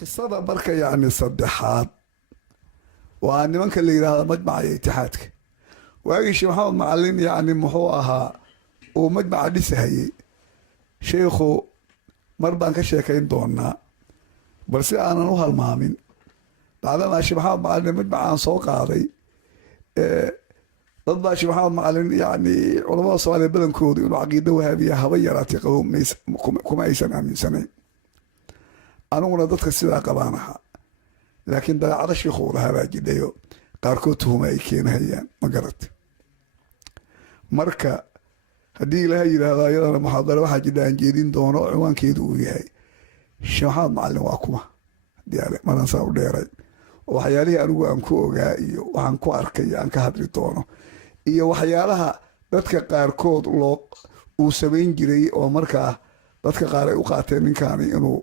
قصة مركا يعني صدحات وأن منك اللي هذا مجمع اتحادك واجي شي محمد معلم يعني محوها ومجمع لسه هي شيخو مربان كشيكين دونا بس أنا نوها المامين بعد ما شي محمد معلم مجمع عن سوق هذا ضد شي محمد معلم يعني علماء الصومالي بدن كودي وعقيدة وهابية هبيرات يقوم كما يسمع من سنين أنا ولا ضدك السيدة قبانها لكن ده على شيخو لها باجي ديو قاركوتهم أي كين هيان ما قرت مركا هدي لها يلا يلا محاضرة واحد جدا جيدين دونه عوان كيدو وياي شهاد معلم واكما ديالي ما ننسى ديري وحيالي أنا أنكو جاي وأنكو أركي أنك هدري دونه إيه وحيالها dadka qaarkood loo uu sameyn jiray oo markaa dadka qaar ay u qaateen ninkaani inuu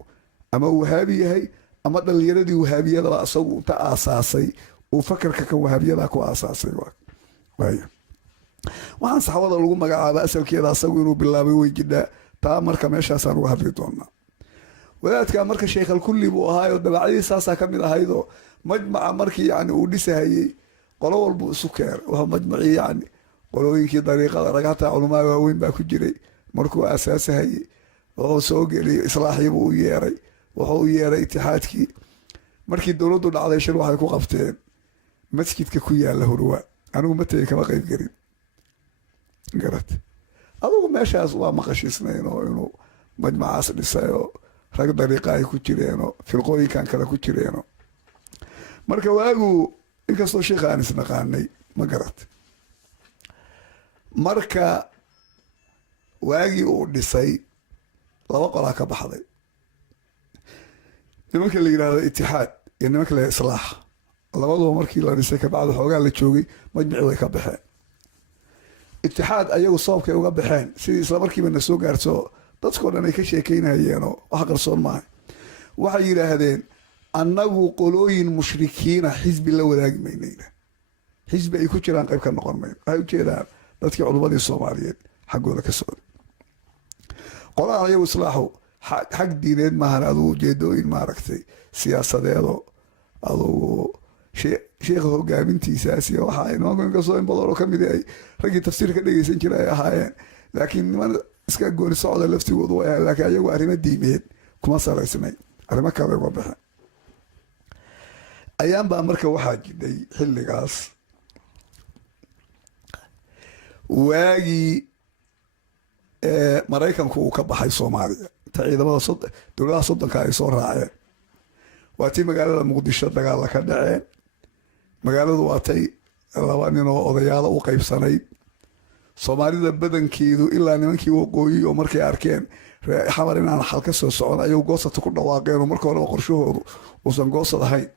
ama wahaabi yahay ama dhalinyaradii wahaabiyada asagu ta aasaasay uu fakarka ka wahaabiyada ku aasaasay waayo waxaan saxwada lagu magacaabo asalkeeda asagu inuu bilaabay way jidhaa taa marka meeshaas aan uga hadli doonaa wadaadka marka sheekh al-kulli buu ahaayo dabacdiisaasa ka mid ahaydoo majmaca markii yani uu dhisahayey qolo walbu isu keenay waa majmacii yani qolooyinkii dariiqada ragata culamaa waaweyn baa ku jiray markuu asaasahayey wuxuu soo geliyey islaaxiibuu u yeeray wuxuu u yeeray itixaadkii markii dowladdu dhacday shir waxay ku qabteen masjidka ku yaala hurwa anigu mategi kama qayb gelin garat adugu meeshaas waa maqashiisnayn oo inuu majmacaas dhisay oo rag dariiqa ay ku jireenoo firqooyinkan kale ku jireenoo marka waagu inkastoo sheekha aan isnaqaanay ma garat marka waagii uu dhisay laba qolaa ka baxday nimanka la yidhaahdo itixaad iyo nimanka la islaax labaduba markii la dhisay kabacdi xoogaa la joogay majmicii way ka baxeen itixaad ayagu soobkay uga baxeen sidii isla markiiba na soo gaarto dadkoo dhan ay ka sheekeynayeenoo wax qarsoon maaha waxay yidhaahdeen annagu qolooyin mushrikiina xisbi la wadaagi maynayna xisbi ay ku jiraan qayb ka noqon mayno waxay ujeedaan dadkii culumadii soomaaliyeed xaggooda ka socday qolaan ayagu islaaxu xag diineed maahan adugu ujeedooyin maaragtay siyaasadeedoo adugu sheekha hogaamintiisaasi waxaa nimanku inkastoo in badanoo ka mid ay raggii tafsiir ka dhegeysan jira ay ahaayeen laakiin niman iska gooni socda laftigoodu way ahayn laakiin ayagu arrimo diimeed kuma salaysnay arrimo kale uga baxeen ayaan baa marka waxaa jidhay xilligaas waagii maraykanku uu ka baxay soomaaliya inta ciidamada dowladaha soddonka ay soo raaceen waa tii magaalada muqdisho dagaalla ka dhaceen magaaladu waatay laba nin oo odayaalo u qaybsanayd soomaalida badankeedu ilaa nimankii waqooyi oo markay arkeen xamar inaan xal ka soo socon ayagu goosata ku dhawaaqeen oo marka horeba qorshahoodu uusan goosad ahayn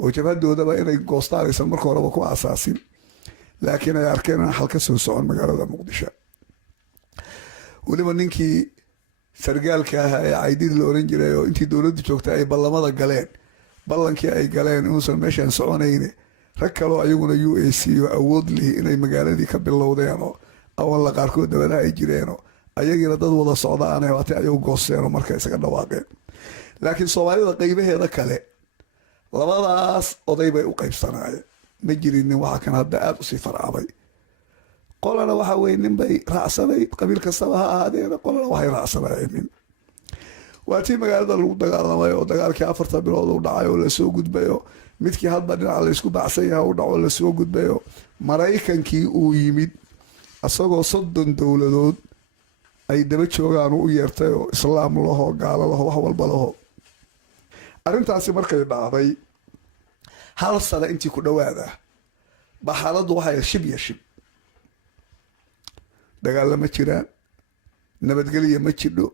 oo jabhadoodaba inay goostaan aysan marka horeba ku asaasin laakiin ay arkeen inaan xal ka soo socon magaalada muqdisho weliba ninkii sargaalka ahaa ee caydid la oran jiray oo intii dowladdu joogtay ay ballamada galeen ballankii ay galeen inuusan meeshaan soconayne rag kaloo ayaguna u a c oo awood lihi inay magaaladii ka bilowdeenoo awalla qaarkood dabadaha ay jireenoo ayagiina dad wada socda aanay waatay ayagu goosteenoo marka isaga dhawaaqeen laakiin soomaalida qaybaheeda kale labadaas oday bay u qaybsanaayeen ma jirinin waxa kan hadda aada usii farcabay qolana waxa weye nin bay raacsanayd qabiil kastaba ha ahaadeena qolana waxay raacsanaayeen waa tii magaalada lagu dagaalamay oo dagaalkii 4 bilood u dhacay oo lasoo gudbayo midkii hadba dhinaca laysku baxsan yahay u dhaco lasoo gudbayo maraykankii uu yimid asagoo 30 dowladood ay daba joogaan u yeertay oo islaam laho gaalo laho wax walba laho arrintaasi markay dhacday hal sano intii ku dhawaada baxaladu waxay shib ya shib dagaal ma jiraan nabadgelyo ma jidho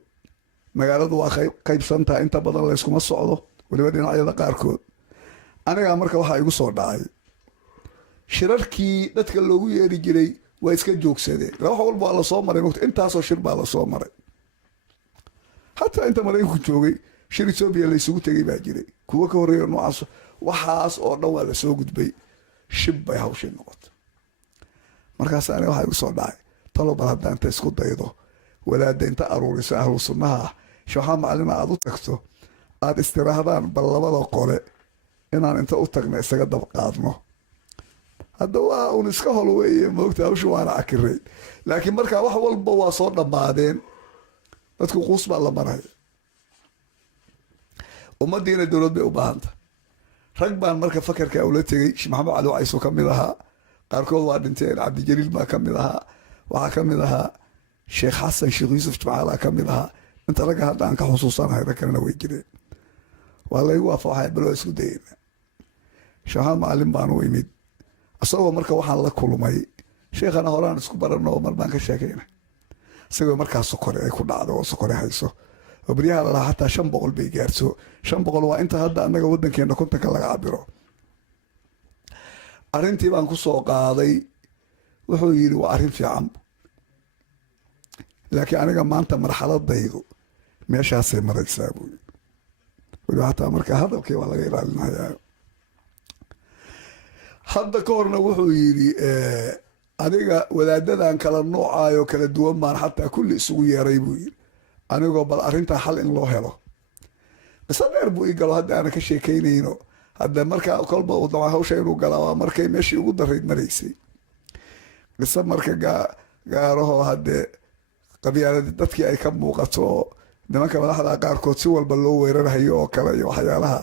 magaaladu waa qaybsantaa inta badan la iskuma socdo weliba dhinacyada qaarkood anigaa marka waxaa igu soo dhacay shirarkii dadka loogu yeeri jiray waa iska joogsadeen wax walba waa lasoo maray intaasoo shir baa lasoo maray hataa inta maraykanku joogay shir etoobiya laysugu tegay baa jiray kuwo ka horreeya noocaas waxaas oo dhan waa lasoo gudbay shib bay hawshii noqotay markaas aniga waxaa igu soo dhacay talo bal haddaa inta isku daydo wadaadda inta aruuriso ahlu sunnaha ah shaxaa macalina aad u tagto aad istirahdaan bal labada qole inaan inta u tagna isaga dabqaadno. hadda waa un iska hol weeye moogta hawsha waana cakiray, laakiin markaa wax walba waa soo dhammaadeen, dadku quus baa la maraya. ummadiina dowlad bay u baahanta. rag baan marka fakarka ula tegey. sheekh maxamed cali wacayso ka mid ahaa, qaarkood waa dhinteen. cabdijaliil baa ka mid ahaa, waxaa ka mid ahaa sheekh xasan, sheekh yuusuf jimcaala ka mid ahaa. inta ragga hadda aan ka xusuusanahay rag kalena way jireen. waa laygu waafaxay bal waa isku dayeyna. sheekh maxamed macalin baan u imid, isagoo marka waxaan la kulmay sheekhana horaan isku baranno oo mar baan ka sheekayna. isagoo markaa sokore ay ku dhacdo oo sokore hayso oo baryaha lalahaa hataa 500 bay gaarso. 500 waa inta hadda annaga waddankeena 50 laga cabiro. arrintii baan ku soo qaaday. wuxuu yidhi waa arrin fiican, laakiin aniga maanta marxaladaydu meeshaasay maraysaa buu yidhi. weli hataa markaa hadalkii waa laga ilaalinayaa. hadda ka horna wuxuu yidhi adiga wadaadadan kala noocaayoo kala duwan baan xataa kulli isugu yeeray buu yidhi, anigoo bal arrintaa xal in loo helo. mise dheer buu ii galo hadda aana ka sheekaynayno. hadda markaa kolba uu damca hawsha inuu galaa waa markay meeshii ugu darayd maraysay. mise marka gaarahoo haddee qabyaaladi dadkii ay ka muuqato oo nimanka madaxda qaarkood si walba loo weerarhayo oo kale iyo waxyaalaha.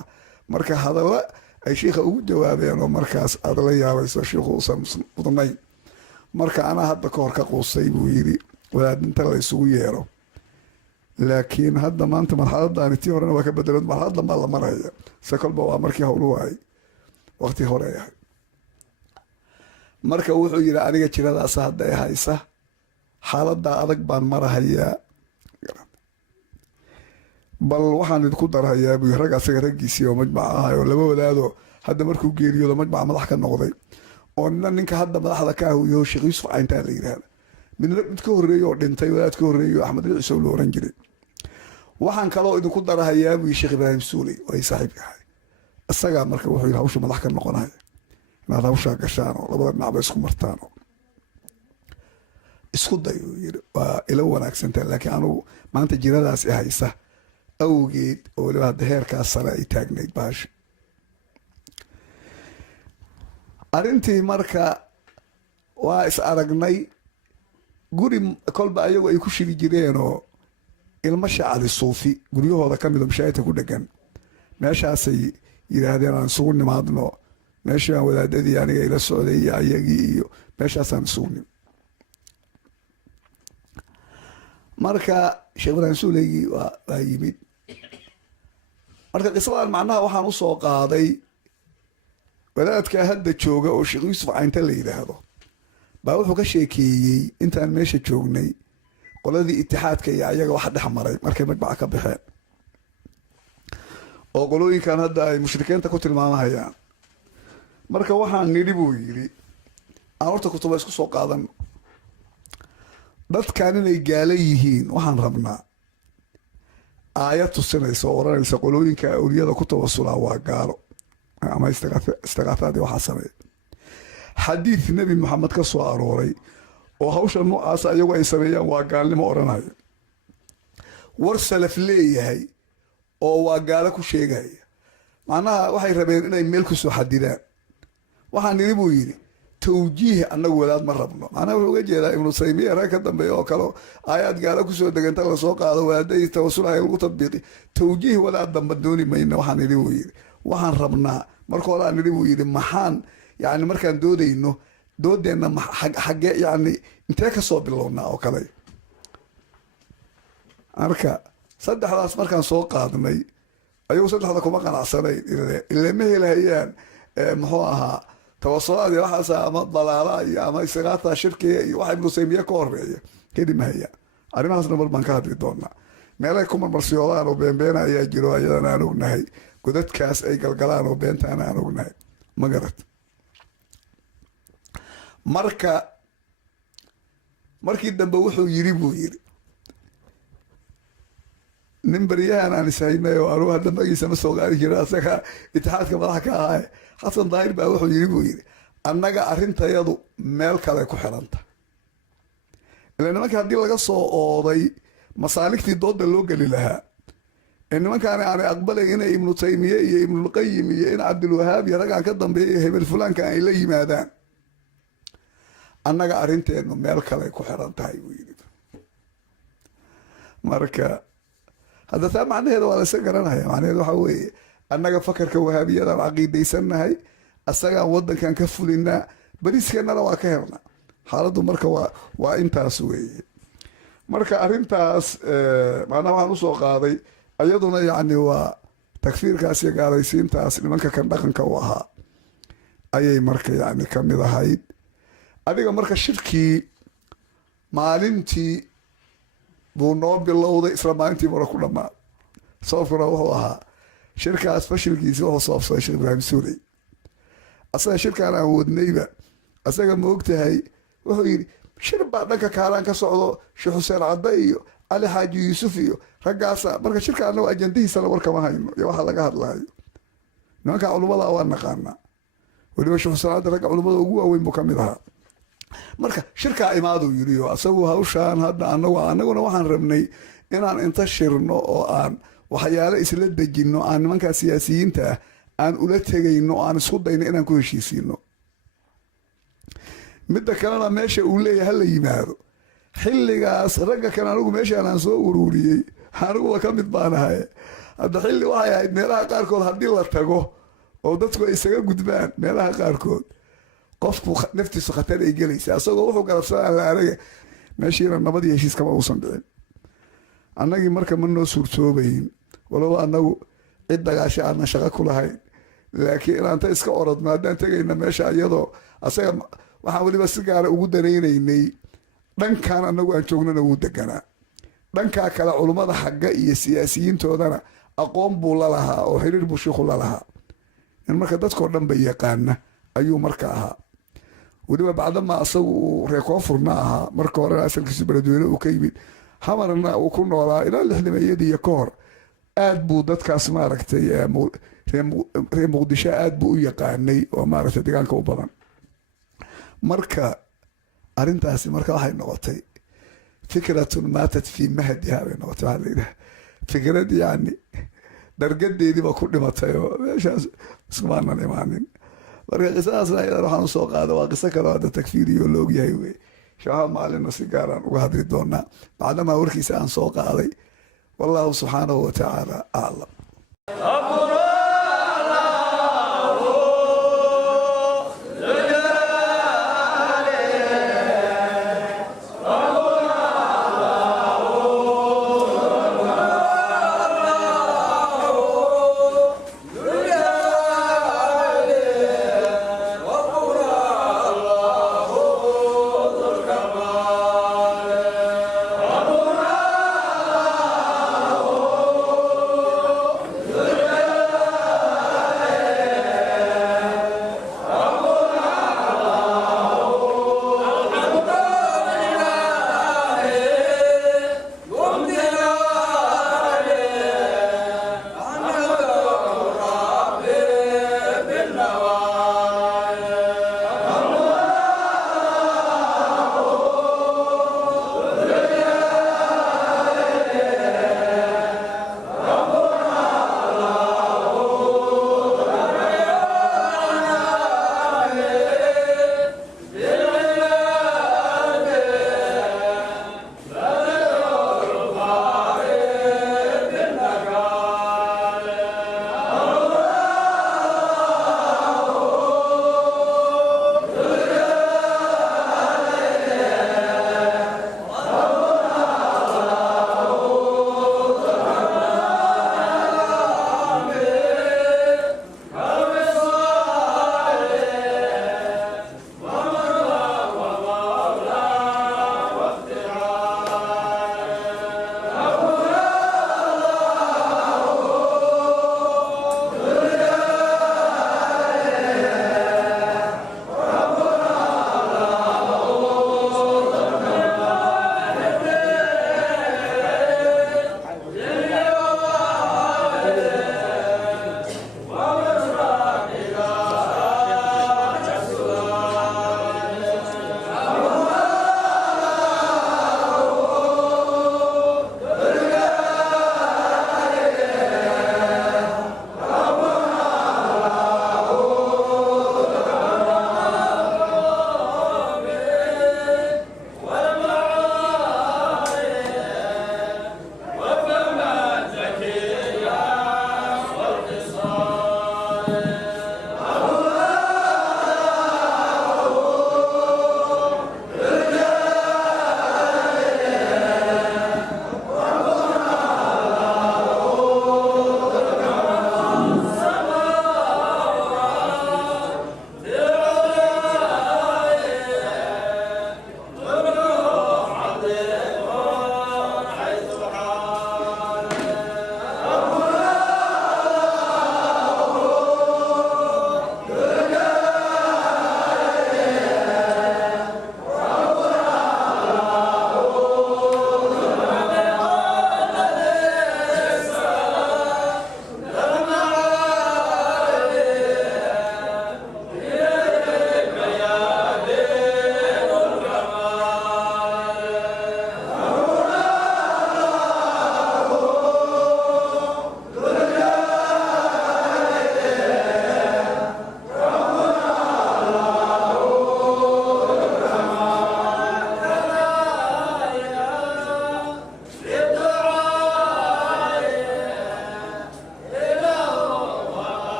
marka hadalla ay shiikha ugu jawaabeen oo markaas aad la yaabayso shiikhu uusan mudnayn. marka anaa hadda ka hor ka quustay buu yidhi wadaadinta la isugu yeero. laakiin hadda maanta marxaladani tii horena waa ka bedelood. marxaladan baa la maraya. se kolba waa markii hawlu waayay waqti hore ahay. marka wuxuu yidhi aniga jiradaas hadda ay haysa, xaaladdaa adag baan marahayaa, bal waxaan idinku darhayaa buu rag asaga raggiisii oo majmac ahay oo laba wadaado hadda markuu geeriyoodo majmac madax ka noqday. oo nina ninka hadda madaxda ka ahuyo sheekh yuusuf cayntaa la yidhaahda. mid ka horreeye oo dhintay, wadaad ka horreeye oo axmed ciisow la oran jiray. waxaan kaloo idinku darahayaa buu sheekh ibraahim suuley oo ay saaxiibka ahay. isagaa marka wuxuu yidhi hawsha madax ka noqonaya, inaad hawshaa gashaan oo labada dhinacba isku martaan oo isku day uu yidhi. waa ila wanaagsantaa, laakiin anugu maanta jiradaas i haysa awgeed oo waliba hadda heerkaas sare ay taagnayd baasha. arrintii marka waa is aragnay. guri kolba ayagu ay ku shiri jireenoo ilmo shacali suufi guryahooda ka mido mashaahidka ku dhegan, meeshaasay yidhaahdeen aan isugu nimaadno. meeshii baan wadaadadii aniga ila socday iyo ayagii iyo meeshaasaan isugu nimid. marka sheekh ibraahim suuleygii waa yimid. marka qisadan macnaha waxaan u soo qaaday wadaadka hadda jooga oo sheekh yuusuf caynta la yidhaahdo baa wuxuu ka sheekeeyey intaan meesha joognay qoladii itixaadka iyo ayaga wax dhex maray markay majmaca ka baxeen, oo qolooyinkan hadda ay mushrikiinta ku tilmaamahayaan. marka waxaan nidhi buu yidhi aan horta kutuba isku soo qaadan. dadkan inay gaala yihiin waxaan rabnaa aayad tusinaysa oo oranaysa qolooyinka awliyada ku tawasulaa waa gaalo ama istiqaataadii waxaa sameeya. xadiid nebi maxamed ka soo arooray oo hawsha noocaasa iyagu ay sameeyaan waa gaalnimo odhanaya. war salaf leeyahay oo waa gaalo ku sheegaya. macnaha waxay rabeen inay meel ku soo xadidaan. waxaan nidhi buu yidhi tawjiih annagu wadaad ma rabno. macnaha wuxuu uga jeedaa ibnu taymiya rag ka dambeeya oo kale aayaad gaalo kusoo deganta lasoo qaado wadaadadii tawasulaya lagu tadbiiqi. tawjiih wadaad damba dooni mayna. waxaan nidhi buu yidhi waxaan rabnaa marka hore aan nidhi buu yidhi maxaan yani markaan doodayno doodeenna xagge yani intee ka soo bilownaa oo kale. marka saddexdaas markaan soo qaadnay ayagu saddexda kuma qanacsanayn. ile ma helahayaan muxuu ahaa tawasulaadii waxaas ama dalaala iyo ama istiqaata shirkiga iyo waxa ibnu taymiya ka horeeya heli mahayaan. arrimahaasna mar baan ka hadli doonaa. meelay ku marmarsiyoodaan oo beenbeena ayaa jiro ayadana aan ognahay. godadkaas ay galgalaan oo beentaana aan ognahay. ma garad. marka markii dambe wuxuu yidhi buu yidhi nin baryahan aan ishaynay oo anugu hadda magiisa ma soo qaari jiro asaga itixaadka madaxa ka ahaye xasan daahir baa wuxuu yidhi buu yidhi annaga arrintayadu meel kale ku xidhanta. ila nimanka haddii laga soo ooday masaaligtii dooda loo geli lahaa إنما كان يعني أقبل إن ابن تيمية ابن القيم إن عبد الوهاب يرجع كذا هبل فلان كان إلي ماذا أنا قارنت إنه مالك لا يكون حرام تايوين مركا هذا ثام معناه هذا ولا سكرنا هي معناه هذا حوي أنا فكر كوهابية العقيدة سنة هاي السجع وضد كان كفل لنا بريس كنا لو أكهرنا حالته مركا وإنت سوي مركا أرنتاس معناه هنوصل قاضي أيضا يعني وتكفير كاسي قاريسين تاس لمن كان دقن كوها أي مركا يعني كم إذا هايد أديك مركا شركي maalintii buu noo bilowday isla maalintii mara ku dhammaa sababkuna wuxuu ahaa shirkaas fashilkiisi wuxuu sababsaday sheekh ibraahim suuley asaga shirkaan aan wadnayba asaga ma ogtahay wuxuu yidhi shir baa dhanka kaalaan ka socdo sheekh xuseen cadde iyo cali xaaji yuusuf iyo raggaasa marka shirka annagu ajandihiisana warkama hayno iyo waxa laga hadlaayo nimanka culummada waa naqaanaa weliba sheekh xuseen cadde ragga culummada ugu waaweyn buu ka mid ahaa marka shirkaa imaaduu yidhi oo asagu hawshaan hadda annaguna waxaan rabnay inaan inta shirno oo aan waxyaale isla dejinno aan nimankaa siyaasiyiinta ah aan ula tegayno aan isku dayno inaan ku heshiisiino midda kalena meesha uu leeyahay hala yimaado xilligaas ragga kan anigu meeshaan aan soo ururiyey aniguba ka mid baan ahay hadda xilli waxay ahayd meelaha qaarkood haddii la tago oo dadku ay isaga gudbaan meelaha qaarkood qofku naftiisu khatar ay gelaysa asagoo wuxuu garabsanaa la araga meeshiina nabadii heshiis kama uusan dhicin annagii marka ma noo suurtoobayn walaba annagu cid dagaasha aanan shaqo ku lahayn laakiin inaanta iska orodno haddaan tegayna meesha iyadoo asaga waxaan weliba si gaara ugu danaynaynay dhankan annagu aan joognana wuu deganaa dhankaa kale culummada xagga iyo siyaasiyiintoodana aqoon buu la lahaa oo xiriir buu shiikhu la lahaa in marka dadkoo dhan ba yaqaana ayuu marka ahaa weliba bacdama asagu uu reer koonfurna ahaa marka horena asalkiisu beledweyne uu ka yimid hamarna uu ku noolaa ilaa lixdameeyadii ka hor aad buu dadkaas maaragtay reer muqdisho aad buu u yaqaanay oo maaragtay deegaanka u badan marka arrintaasi marka waxay noqotay fikratun maatat fii mahdiha bay noqotay waxaa la yidhaha fikrad yacni dargadeediiba ku dhimatay oo meeshaas iskumaanan imaanin marka qisadaasna ayadan waxaan usoo qaada waa qiso kaloo hadda takfiiriyo la ogyahay wey shabaha maalinna si gaaraan uga hadli doonaa bacdamaa warkiisa aan soo qaaday wallahu subxaanahu watacaala aclam